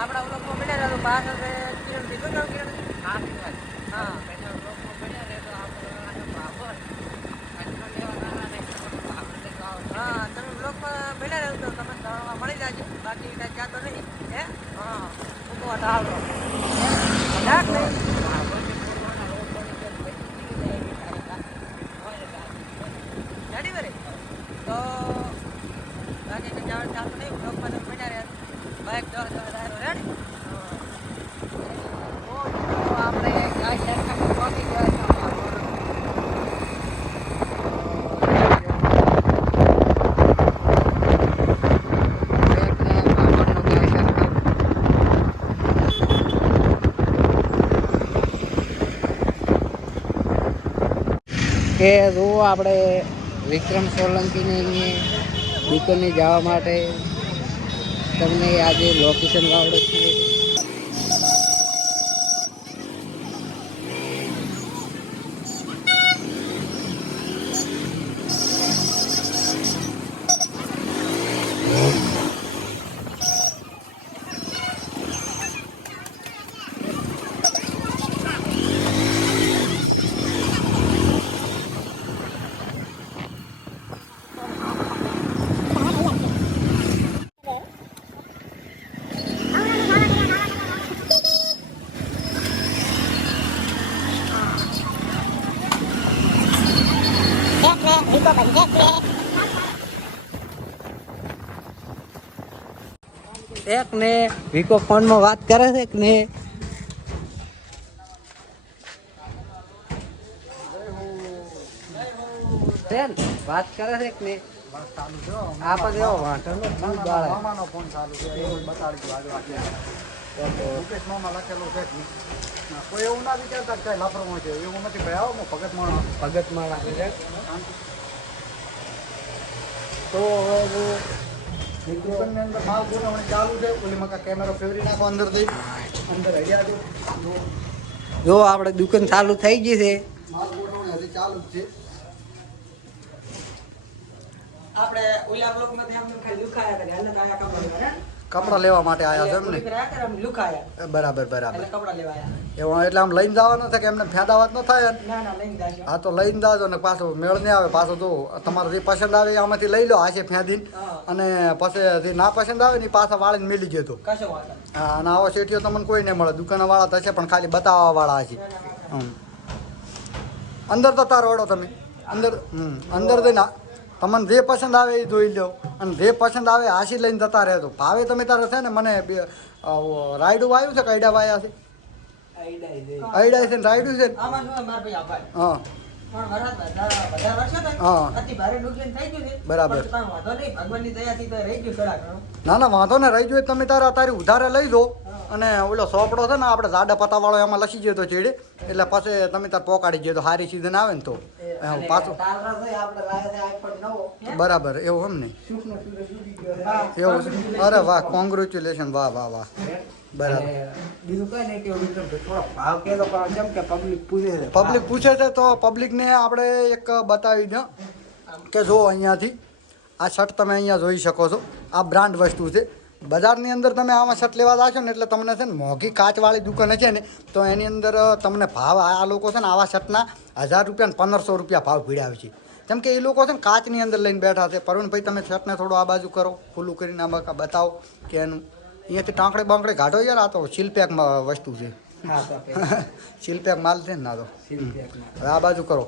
આપણા બ્લોકમાં પડ્યા તો 5 કિલોમીટર હા હા તમે બ્લોકમાં પડ્યા રહો તો તમે દવા મળી જાજો બાકી કાંઈ જાતો નહીં હે હા મૂકવા ટાળો ડાક નહીં ગાડી વરે તો બાકી કંઈ જવાનું ચાલતું નહીં બ્લોકમાં તમે પડ્યા રહ્યા બાઇક 10 રેડી આપણે ગાય સરખામાં પહોંચી ગયા કે જો આપણે વિક્રમ સોલંકીને દુકાને જવા માટે તમને આજે લોકેશન વાવડે છે એક ને વિકો ફોનમાં વાત કરે છે કે ને વાત કરે છે કે ને આપણે એવો વાંધો મામાનો ફોન ચાલુ છે મુકેશ મામા લખેલું છે કોઈ એવું ના વિચારતા કઈ લાપરમો છે એવું નથી ભાઈ આવો ભગત માણસ છે તો દુકાનની અંદર માલ ગોઠવણી ચાલુ છે ઓલી મકા કેમેરો ફેરવી નાખો અંદરથી અંદર હરિયા જો આપણે દુકાન ચાલુ થઈ ગઈ છે માલ ગોઠવણી હજી ચાલુ જ છે આપણે ઓલા બ્લોકમાંથી આમ ખાલી લુખાયા કરે એટલે કાયા કપડા લેવા માટે આયા છે એમને લુખાયા બરાબર એટલે કપડા લેવા આયા એવો એટલે આમ લઈને જવાનો છે કે એમને ફેદાવાત ન થાય ના લઈને જાજો હા તો લઈને જાજો ને પાછો મેળ નહીં આવે પાછો તો તમારે જે પસંદ આવે આમાંથી લઈ લો આશે ફેદીને અને પછી જે ના પસંદ આવે ને પાછા વાળીને મેલી જતો હા અને આવો શેઠિયો તમને કોઈ નહીં મળે દુકાનવાળા થશે પણ ખાલી બતાવવા વાળા છે અંદર તો તારો ઓડો તમે અંદર જઈને તમને જે પસંદ આવે એ જોઈ લો અને જે પસંદ આવે હાસી લઈને જતા રહેતો ભાવે તમે તારે છે ને મને રાયડું વાયું છે કે અયડા વાયા છે અયડા છે ને રાયડું છે હા બરાબર ના વાંધો ને રહી જોઈએ તમે તારી ઉધારે લઈ દો અને ઓલો સોપડો છે ને આપણે જાડા પતાવાળો એમાં લસી ગયો તો ચેડે એટલે પછી તમે તાર પોકાડી ગયો તો સારી સીઝન આવે ને તો પાછું બરાબર એવું એમ ને એવું અરે વાહ કોંગ્રેચ્યુલેશન વાહ વાહ વાહ બરાબર પબ્લિક પૂછે છે તો પબ્લિકને આપણે એક બતાવી દો કે જો અહીંયાથી આ શર્ટ તમે અહીંયા જોઈ શકો છો આ બ્રાન્ડ વસ્તુ છે બજારની અંદર તમે આમાં શર્ટ લેવા જાશો ને એટલે તમને છે ને મોંઘી કાચવાળી દુકાન છે ને તો એની અંદર તમને ભાવ આ લોકો છે ને આવા શર્ટના 1000 રૂપિયા ને 1500 રૂપિયા ભાવ ભીડાવે છે કેમ કે એ લોકો છે ને કાચની અંદર લઈને બેઠા છે પરવીનભાઈ તમે શર્ટને થોડું આ બાજુ કરો ખુલ્લું કરીને આ બતાવો કે એનું અહીંયાથી ટાંકડે બાંકડે કાઢો યાર આ તો શિલ્પેક વસ્તુ છે શિલ્પેક માલ છે ને ના તો હવે આ બાજુ કરો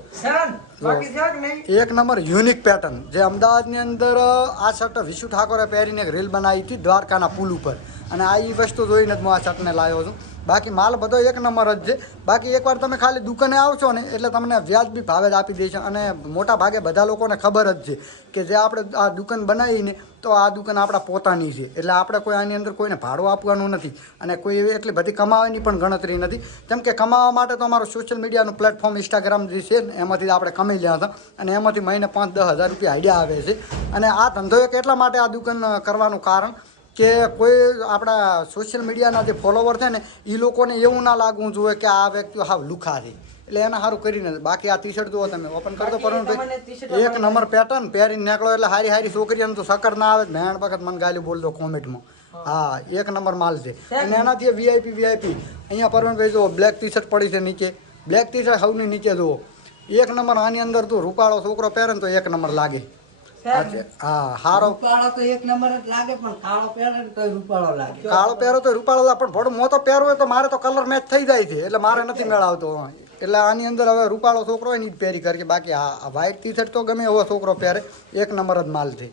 એક નંબર યુનિક પેટર્ન જે અમદાવાદની અંદર આ શર્ટ વિશુ ઠાકોરે પહેરીને એક રીલ બનાવી હતી દ્વારકાના પુલ ઉપર અને આ એ વસ્તુ જોઈને જ હું આ શર્ટને લાવ્યો છું બાકી માલ બધો એક નંબર જ છે બાકી એકવાર તમે ખાલી દુકાને આવશો ને એટલે તમને વ્યાજબી ભાવે જ આપી દેશે અને મોટા ભાગે બધા લોકોને ખબર જ છે કે જે આપણે આ દુકાન બનાવીને તો આ દુકાન આપણા પોતાની છે એટલે આપણે કોઈ આની અંદર કોઈને ભાડું આપવાનું નથી અને કોઈ એવી એટલી બધી કમાવાની પણ ગણતરી નથી કેમ કે કમાવા માટે તો અમારું સોશિયલ મીડિયાનું પ્લેટફોર્મ ઇન્સ્ટાગ્રામ જે છે ને એમાંથી આપણે કમાઈ લ્યા હતા અને એમાંથી મહિને 5-10 હજાર રૂપિયા આઈડિયા આવે છે અને આ ધંધો એક એટલા માટે આ દુકાન કરવાનું કારણ કે કોઈ આપણા સોશિયલ મીડિયાના જે ફોલોવર છે ને એ લોકોને એવું ના લાગવું જોઈએ કે આ વ્યક્તિ હાવ લુખા છે એટલે એને સારું કરીને બાકી આ ટી શર્ટ જુઓ તમે ઓપન કરતો પરવીનભાઈ એક નંબર પેટર્ન પહેરીને નીકળો એટલે હારી છોકરીઓને તો સકર ના આવે મેણ વખત મને ગાલી બોલતો કોમેન્ટમાં હા, એક નંબર માલ છે. અને એનાથી વીઆઈપી અહીંયા પરવીનભાઈ જુઓ બ્લેક ટી શર્ટ પડી છે નીચે. બ્લેક ટી શર્ટ સૌની નીચે જુઓ એક નંબર. આની અંદર તું રૂપાળો છોકરો પહેરે ને તો એક નંબર લાગે. હા, હારો રૂપાળો તો એક નંબર જ લાગે, પણ કાળો પહેરે ને તો રૂપાળો લાગે. કાળો પહેરો તો રૂપાળો લાગે, પણ ભોડું મોતો પહેરવો હોય તો મારે તો કલર મેચ થઈ જાય છે, એટલે મારે નથી મેળ આવતો. એટલે આની અંદર હવે રૂપાળો છોકરો હોય ને જ પહેરી કરે. બાકી આ વ્હાઈટ ટી શર્ટ તો ગમે એવો છોકરો પહેરે, એક નંબર જ માલ છે.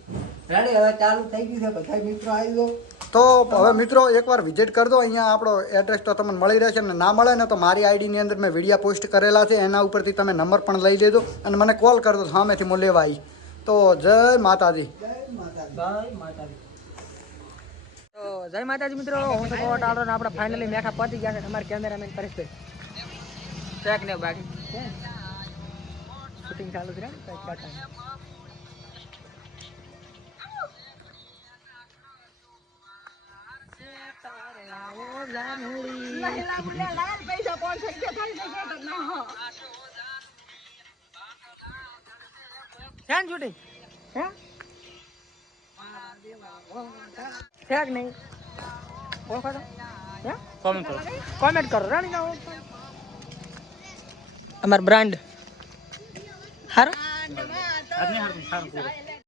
રેડી, હવે ચાલુ થઈ ગયું છે. બધા મિત્રો આવી ગયો તો હવે મિત્રો એકવાર વિઝિટ કરજો. અહીંયા આપણો એડ્રેસ તો તમને મળી રહેશે. ને ના મળે ને તો મારી આઈડીની અંદર મેં વિડીયા પોસ્ટ કરેલા છે, એના ઉપરથી તમે નંબર પણ લઈ લેજો અને મને કોલ કરજો, સામેથી હું લેવા આવી. તો જય માતાજી. જય માતાજી. તો જય માતાજી મિત્રો, હું તો કોટ આડો ને આપણે ફાઇનલી મેઠા પતી ગયા છે. તમારા કેમેરામેન પરેશભાઈ ચેક ને બાકી શૂટિંગ ચાલુ છે. શૂટિંગ હે છે કે નહીં? ઓળખો તો કોમેન્ટ કરો. રાણી જાઓ અમાર બ્રાન્ડ હારું.